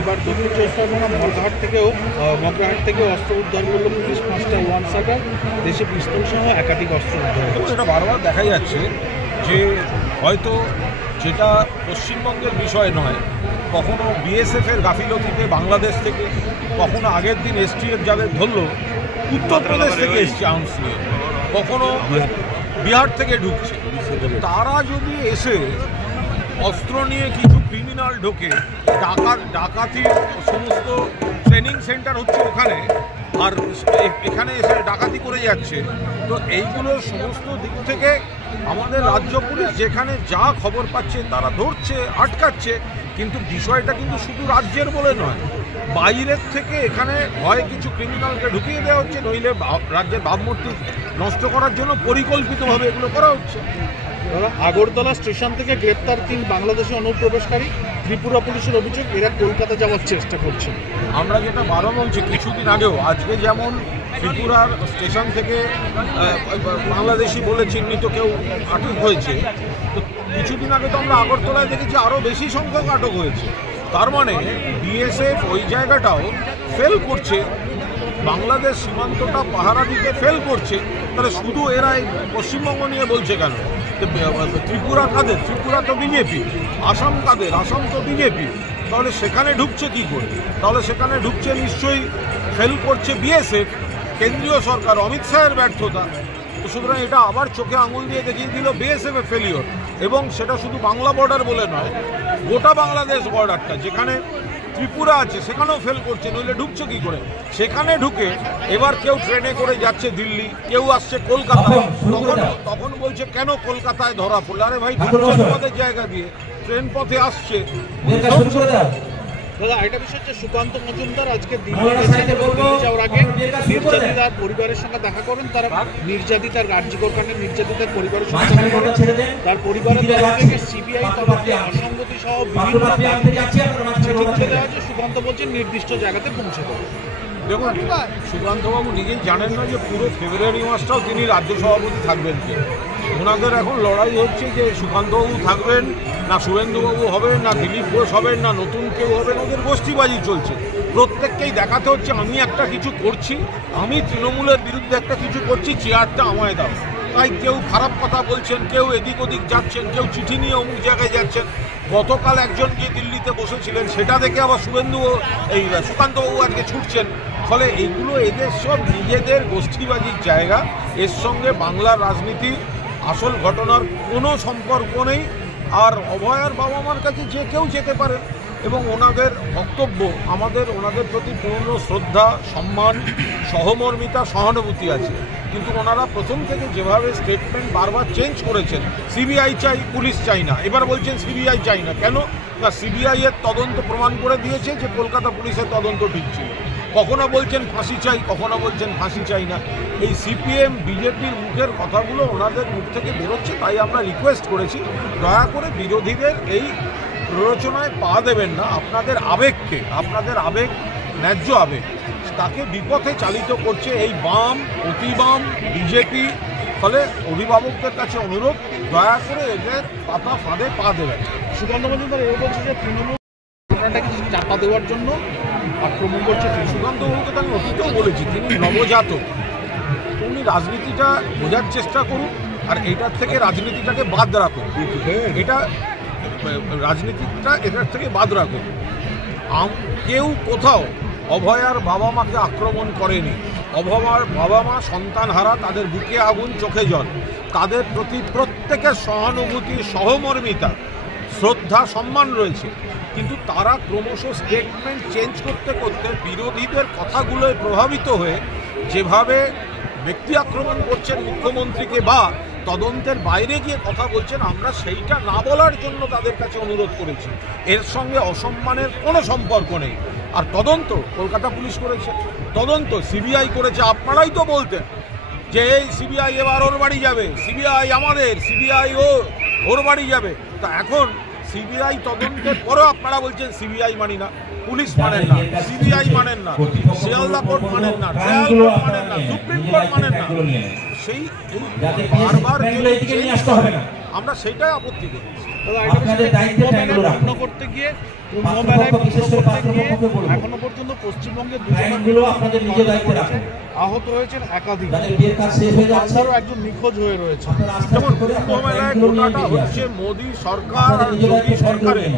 এবার দক্ষিণ চব্বিশ পরগনা মগরাহাট থেকেও অস্ত্র উদ্ধার করল পুলিশ, 5টা ওয়ান শাটার, দেশে পিস্তল সহ একাধিক অস্ত্র উদ্ধার হয়েছে। এটা বারবার দেখা যাচ্ছে যে হয়তো যেটা পশ্চিমবঙ্গের বিষয় নয়, কখনো বিএসএফের গাফিলতিতে বাংলাদেশ থেকে, কখনো আগের দিন এসটিএফ যাদের ধরলো উত্তরপ্রদেশ থেকে এসছে আউন্স নিয়ে, কখনো বিহার থেকে ঢুকছে। তারা যদি এসে অস্ত্র নিয়ে কিছু ক্রিমিনাল ঢোকে, ডাকাতির সমস্ত ট্রেনিং সেন্টার হচ্ছে ওখানে, আর এখানে এসে ডাকাতি করে যাচ্ছে, তো এইগুলোর সমস্ত দিক থেকে আমাদের রাজ্য পুলিশ যেখানে যা খবর পাচ্ছে তারা ধরছে, আটকাচ্ছে। কিন্তু বিষয়টা কিন্তু শুধু রাজ্যের বলে নয়, বাইরের থেকে এখানে হয় কিছু ক্রিমিনালকে ঢুকিয়ে দেওয়া হচ্ছে, নইলে রাজ্যের ভাবমূর্তি নষ্ট করার জন্য পরিকল্পিতভাবে এগুলো করা হচ্ছে। আগরতলা স্টেশন থেকে গ্রেপ্তার 3 বাংলাদেশি অনুপ্রবেশকারী, ত্রিপুরা পুলিশের অভিযোগ এরা কলকাতা যাওয়ার চেষ্টা করছে। আমরা যেটা বারণ বলছি কিছুদিন আগেও, আজকে যেমন ত্রিপুরার স্টেশন থেকে বাংলাদেশি বলে চিহ্নিত কেউ আটক হয়েছে, তো কিছুদিন আগে তো আমরা আগরতলায় দেখেছি আরও বেশি সংখ্যক আটক হয়েছে। তার মানে বিএসএফ ওই জায়গাটাও ফেল করছে, বাংলাদেশ সীমান্তটা পাহারা দিতে ফেল করছে। তাহলে শুধু এরা এই পশ্চিমবঙ্গ নিয়ে বলছে কেন? ত্রিপুরা কাদের? ত্রিপুরা তো বিজেপি। আসাম কাদের? আসাম তো বিজেপি। তাহলে সেখানে ঢুকছে কী করে? তাহলে সেখানে ঢুকছে নিশ্চয়ই ফেল করছে বিএসএফ, কেন্দ্রীয় সরকার, অমিত শাহের ব্যর্থতা। তো সুতরাং এটা আবার চোখে আঙুল দিয়ে দেখিয়ে দিল বিএসএফের ফেলিওর। এবং সেটা শুধু বাংলা বর্ডার বলে নয়, গোটা বাংলাদেশ বর্ডারটা যেখানে ত্রিপুরা আছে সেখানেও ফেল করছে, নইলে ঢুকছে কী করে? সেখানে ঢুকে এবার কেউ ট্রেনে করে যাচ্ছে দিল্লি, কেউ আসছে কলকাতায়, তখন বলছে কেন কলকাতায় ধরা পড়লো? আরে ভাই, আমাদের জায়গা দিয়ে ট্রেন পথে আসছে। দাদা, এটা বিষয় হচ্ছে সুকান্ত মজুমদার আজকে দিল্লি যাওয়ার আগে নির্যাতিতার পরিবারের সঙ্গে দেখা করেন। তারা নির্যাতিতার রাজ্যকর কাণ্ডে নির্যাতিতার পরিবারের সঙ্গে দেখা করেন। তার পরিবারের তরফ থেকে সিবিআই তদন্তে অসঙ্গতি সহ বিভিন্ন চিঠি দেওয়া হয়েছে। সুকান্ত বলছেন নির্দিষ্ট জায়গাতে পৌঁছে দেবে। দেখুন, সুকান্তবাবু নিজেই জানেন না যে পুরো ফেব্রুয়ারি মাসটাও তিনি রাজ্য সভাপতি থাকবেন কি। ওনাদের এখন লড়াই হচ্ছে যে সুকান্তবাবু থাকবেন না, শুভেন্দুবাবু হবেন না, দিলীপ ঘোষ হবেন না, নতুন কেউ হবেন। ওদের গোষ্ঠীবাজি চলছে। প্রত্যেককেই দেখাতে হচ্ছে আমি একটা কিছু করছি, আমি তৃণমূলের বিরুদ্ধে একটা কিছু করছি, চেয়ারটা আমায় দাও। তাই কেউ খারাপ কথা বলছেন, কেউ এদিক ওদিক যাচ্ছেন, কেউ চিঠি নিয়ে অমুক জায়গায় যাচ্ছেন। গতকাল একজন গিয়ে দিল্লিতে বসেছিলেন, সেটা দেখে আবার সুকান্তবাবু আজকে ছুটছেন। ফলে এইগুলো এদের সব নিজেদের গোষ্ঠীবাজির জায়গা। এর সঙ্গে বাংলার রাজনীতির আসল ঘটনার কোনো সম্পর্ক নেই। আর অভয়ার বাবা মার কাছে যে কেউ যেতে পারে, এবং ওনাদের বক্তব্য আমাদের ওনাদের প্রতি পূর্ণ শ্রদ্ধা, সম্মান, সহমর্মিতা, সহানুভূতি আছে। কিন্তু ওনারা প্রথম থেকে যেভাবে স্টেটমেন্ট বারবার চেঞ্জ করেছেন, সিবিআই চাই, পুলিশ চাই না, এবার বলছেন সিবিআই চাই না। কেন না, সিবিআই এর তদন্ত প্রমাণ করে দিয়েছে যে কলকাতা পুলিশের তদন্ত ঠিক ছিল। কখনো বলছেন ফাঁসি চাই, কখনো বলছেন ফাঁসি চাই না। এই সিপিএম বিজেপির মুখের কথাগুলো ওনাদের মুখ থেকে বেরোচ্ছে। তাই আমরা রিকোয়েস্ট করেছি, দয়া করে বিরোধীদের এই প্ররোচনায় পা দেবেন না। আপনাদের আবেগকে, আপনাদের আবেগ, ন্যায্য আবেগ, তাকে বিপথে চালিত করছে এই বাম, অতি বাম বিজেপি। ফলে অভিভাবকদের কাছে অনুরোধ, দয়া করে এদের পাতা ফাঁদে পা দেবেন। সুকান্ত মজুমদার এও বলছে যে তৃণমূল কিছু চাপা দেওয়ার জন্য আক্রমণ করছে। সুকান্তবাবুকে তো আমি অতীতেও বলেছি, তিনি নবজাতক, উনি রাজনীতিটা বোঝার চেষ্টা করুন, আর এইটার থেকে রাজনীতিটাকে বাদ রাখুন। এটা রাজনীতিটা এটার থেকে বাদ রাখুন। কেউ কোথাও অভয়ার বাবা মাকে আক্রমণ করেনি। অভয়ার বাবা মা সন্তান হারা, তাদের বুকে আগুন, চোখে জল। তাদের প্রতি প্রত্যেকের সহানুভূতি, সহমর্মিতা, শ্রদ্ধা, সম্মান রয়েছে। কিন্তু তারা ক্রমশ স্টেটমেন্ট চেঞ্জ করতে করতে বিরোধীদের কথাগুলোয় প্রভাবিত হয়ে যেভাবে ব্যক্তি আক্রমণ করছেন মুখ্যমন্ত্রীকে বা তদন্তের বাইরে গিয়ে কথা বলছেন, আমরা সেইটা না বলার জন্য তাদের কাছে অনুরোধ করেছি। এর সঙ্গে অসম্মানের কোনো সম্পর্ক নেই। আর তদন্ত কলকাতা পুলিশ করেছে, তদন্ত সিবিআই করেছে। আপনারাই তো বলতেন যে এই সিবিআই এবার ওর বাড়ি যাবে, সিবিআই আমাদের, সিবিআই ওর বাড়ি যাবে। তা এখন সিবিআই তদন্তের পরেও আপনারা বলছেন সিবিআই মানি না, পুলিশ মানেন না, সিবিআই মানেন না, শিয়ালদা কোর্ট মানেন না, ট্রায়াল কোর্ট মানেন না, সুপ্রিম কোর্ট মানেন না। সেই বারবার আমরা সেইটাই আপত্তি করি। করতে গিয়ে কুম্ভ মেলায় করতে গিয়ে এখনো পর্যন্ত পশ্চিমবঙ্গের আহত হয়েছেন একাধিক, তারও একজন নিখোঁজ হয়ে রয়েছে। যেমন কুম্ভ মেলায় গোটাটা হচ্ছে মোদী সরকার আর যোগী সরকারের,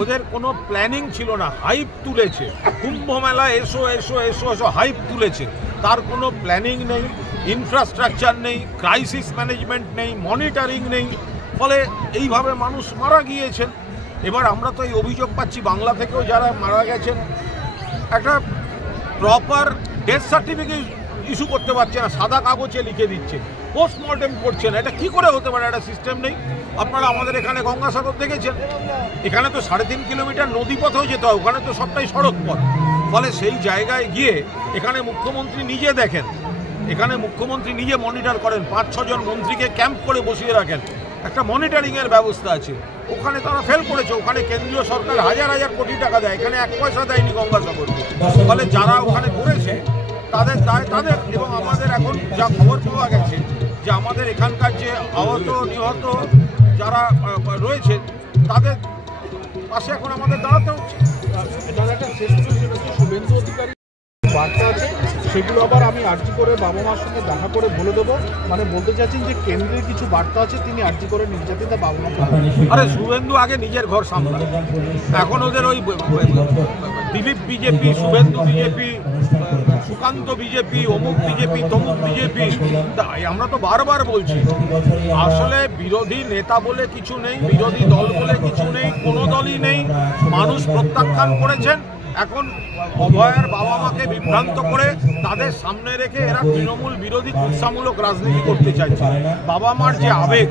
ওদের কোনো প্ল্যানিং ছিল না, হাইপ তুলেছে। কুম্ভ মেলা এসো এসো এসো এসো হাইপ তুলেছে, তার কোনো প্ল্যানিং নেই, ইনফ্রাস্ট্রাকচার নেই, ক্রাইসিস ম্যানেজমেন্ট নেই, মনিটরিং নেই, ফলে এইভাবে মানুষ মারা গিয়েছেন। এবার আমরা তো এই অভিযোগ পাচ্ছি বাংলা থেকেও যারা মারা গেছেন একটা প্রপার ডেথ সার্টিফিকেট ইস্যু করতে পারছে না, সাদা কাগজে লিখে দিচ্ছে, পোস্টমর্টেম করছে না। এটা কি করে হতে পারে? একটা সিস্টেম নেই। আপনারা আমাদের এখানে গঙ্গাসাগর দেখেছেন, এখানে তো 3.5 কিলোমিটার নদী পথেও যেতে হয়, ওখানে তো সবটাই সড়ক পথ। ফলে সেই জায়গায় গিয়ে এখানে মুখ্যমন্ত্রী নিজে দেখেন, এখানে মুখ্যমন্ত্রী নিজে মনিটর করেন, 5-6 জন মন্ত্রীকে ক্যাম্প করে বসিয়ে রাখেন, একটা মনিটরিংয়ের ব্যবস্থা আছে। ওখানে তারা ফেল করেছে, ওখানে কেন্দ্রীয় সরকার হাজার হাজার কোটি টাকা দেয়, এখানে 1 পয়সা দেয়নি গঙ্গাসাগরকে। ফলে যারা ওখানে করেছে তাদের দায় তাদের। এবং আমাদের এখন যা খবর পাওয়া গেছে যে আমাদের এখানকার যে আহত নিহত যারা রয়েছে তাদের পাশে এখন আমাদের দাঁড়াতে হচ্ছে। দাদাটা শেষ হচ্ছে শুভেন্দু অধিকারী বার্তা আছে, সেগুলো আবার আমি আর্জি করে বাবা মার সঙ্গে দেখা করে বলে দেবো। মানে বলতে চাচ্ছেন যে কেন্দ্রের কিছু বার্তা আছে, তিনি আর্জি করে নির্যাতিতা বাবা মাকে। আরে শুভেন্দু আগে নিজের ঘর সামলায়, এখন ওদের ওই Dilip BJP, Suvendu BJP, Sukanta BJP, অমুক বিজেপি, তমুক বিজেপি, আমরা তো বারবার বলছি আসলে বিরোধী নেতা বলে কিছু নেই, বিরোধী দল বলে কিছু নেই, কোনো দলই নেই। মানুষ প্রত্যাখ্যান করেছেন। এখন অভয়ের বাবা মাকে বিভ্রান্ত করে তাদের সামনে রেখে এরা তৃণমূল বিরোধী কুৎসামূলক রাজনীতি করতে চাইছে। বাবা মার যে আবেগ,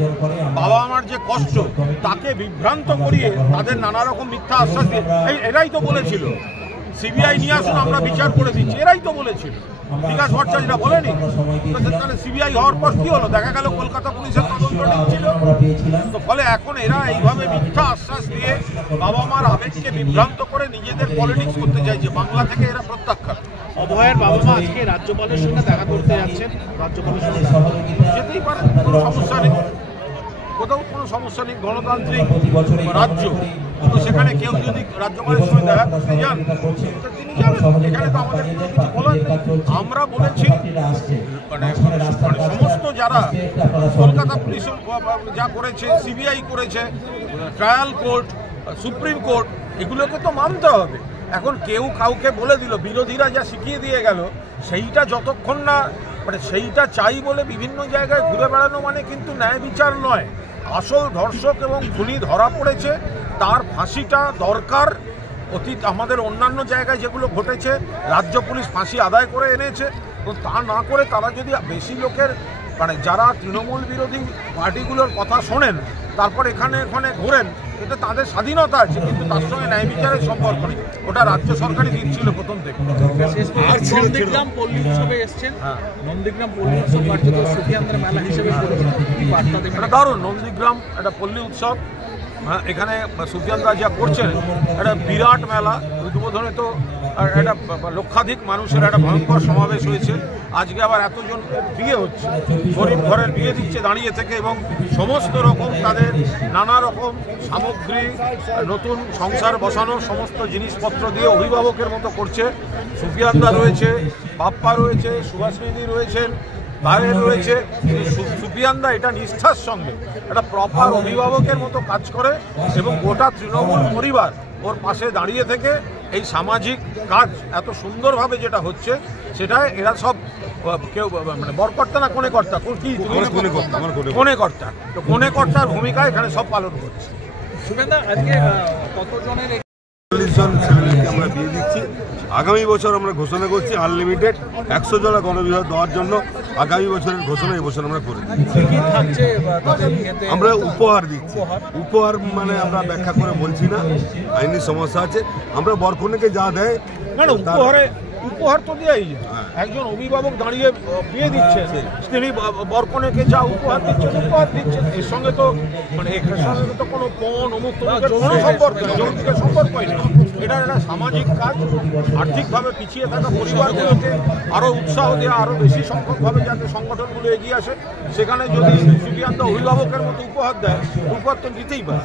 বাবা মার যে কষ্ট, তাকে বিভ্রান্ত করিয়ে তাদের নানা রকম মিথ্যা আশ্বাস দিয়ে এরাই তো বলেছিল সিবিআই নিয়ে আসুন আমরা বিচার করে দিচ্ছি, এরাই তো বলেছিল। বিকাশ ভট্টাচার্যরা বলেনি? তাহলে সিবিআই হওয়ার পর কি হলো? দেখা গেল কলকাতা পুলিশের তদন্ত ছিল। তো ফলে এখন এরা এইভাবে মিথ্যা আশ্বাস দিয়ে বাবা মার আবেগকে বিভ্রান্ত করে নিজেদের পলিটিক্স করতে চাইছে। বাংলা থেকে এরা প্রত্যাখ্যান। অভয়ের বাবা মা আজকে রাজ্যপালের সঙ্গে দেখা করতে যাচ্ছেন, রাজ্যপালের সঙ্গে যেতেই পারে, কোনো সমস্যা নেই, কোথাও কোনো সমস্যা নেই। গণতান্ত্রিক রাজ্য, তো সেখানে কেউ যদি রাজ্যপালের সঙ্গে দেখা করতে যান তিনি যাবেন, এখানে তো আমাদের কিছু বলার নেই। আমরা বলেছি মানে সমস্ত যারা কলকাতা পুলিশ যা করেছে, সিবিআই করেছে, ট্রায়াল কোর্ট, সুপ্রিম কোর্ট, এগুলোকে তো মানতে হবে। এখন কেউ কাউকে বলে দিল, বিরোধীরা যা শিখিয়ে দিয়ে গেল সেইটা যতক্ষণ না মানে সেইটা চাই বলে বিভিন্ন জায়গায় ঘুরে বেড়ানো মানে কিন্তু ন্যায় বিচার নয়। আসল ধর্ষক এবং খুনি ধরা পড়েছে, তার ফাঁসিটা দরকার। অতীত আমাদের অন্যান্য জায়গায় যেগুলো ঘটেছে রাজ্য পুলিশ ফাঁসি আদায় করে এনেছে, তো তা না করে তারা যদি বেশি লোকের মানে যারা তৃণমূল বিরোধী পার্টিগুলোর কথা শোনেন তারপর এখানে ঘোরেন, এটা তাদের স্বাধীনতা আছে, কিন্তু তার সঙ্গে ন্যায় বিচারের সম্পর্ক নেই। ওটা রাজ্য সরকারই দিচ্ছিল প্রথম থেকে। নন্দীগ্রাম পল্লী উৎসবে এসছেন, নন্দীগ্রাম পল্লী উৎসব কার্যত সুফিয়ানদের মেলা হিসেবে এটা দারুণ। নন্দীগ্রাম একটা পল্লী উৎসব, এখানে সুফিয়ানরা যা করছেন একটা বিরাট মেলা। উদ্বোধনে তো একটা লক্ষাধিক মানুষের একটা ভয়ঙ্কর সমাবেশ হয়েছে। আজকে আবার এতজন বিয়ে হচ্ছে, গরিব ঘরের বিয়ে দিচ্ছে দাঁড়িয়ে থেকে, এবং সমস্ত রকম তাদের নানা রকম সামগ্রী, নতুন সংসার বসানোর সমস্ত জিনিসপত্র দিয়ে অভিভাবকের মতো করছে। সুফিয়ানরা রয়েছে, বাপ্পা রয়েছে, সুভাষিনী রয়েছেন, বাইরে রয়েছে। সুফিয়ানরা এটা নিষ্ঠার সঙ্গে একটা প্রপার অভিভাবকের মতো কাজ করে, এবং গোটা তৃণমূল পরিবার ওর পাশে দাঁড়িয়ে থেকে এই সামাজিক কাজ এত সুন্দরভাবে যেটা হচ্ছে সেটা এরা সব কেউ মানে বরকর্তা না কোণেকর্তা, কি কোণেকর্তা, তো কোণেকর্তার ভূমিকা এখানে সব পালন করছে। শুভেন্দা, আজকে কতজনের 40 জন ছেলেমেয়েকে আমরা বিয়ে দিচ্ছি। আগামী বছর আমরা ঘোষণা করছি আনলিমিটেড 100 জনা গণবিবাহ দেওয়ার জন্য। আগামী বছরের ঘোষণা এবছর আমরা করে দিচ্ছি। আমরা উপহার দিচ্ছি। উপহার মানে আমরা ব্যাখ্যা করে বলছি না, আইনি সমস্যা আছে। আমরা বরকনেকে যা দেয় উপহার তো দেয়াই যায়। একজন অভিভাবক দাঁড়িয়ে বিয়ে দিচ্ছেন, তিনি বরকনেকে যা উপহার দিচ্ছেন, এর সঙ্গে তো মানে এর সঙ্গে তো কোনো পণ অমুক কোনো সম্পর্কই নেই। এটা একটা সামাজিক কাজ। আর্থিকভাবে পিছিয়ে থাকা পরিবারগুলোকে আরও উৎসাহ দেওয়া, আরও বেশি সংখ্যকভাবে যাতে সংগঠনগুলো এগিয়ে আসে, সেখানে যদি সুফিয়ানরা অভিভাবকের মতো উপহার দেয়, উপহার তো দিতেই পারে।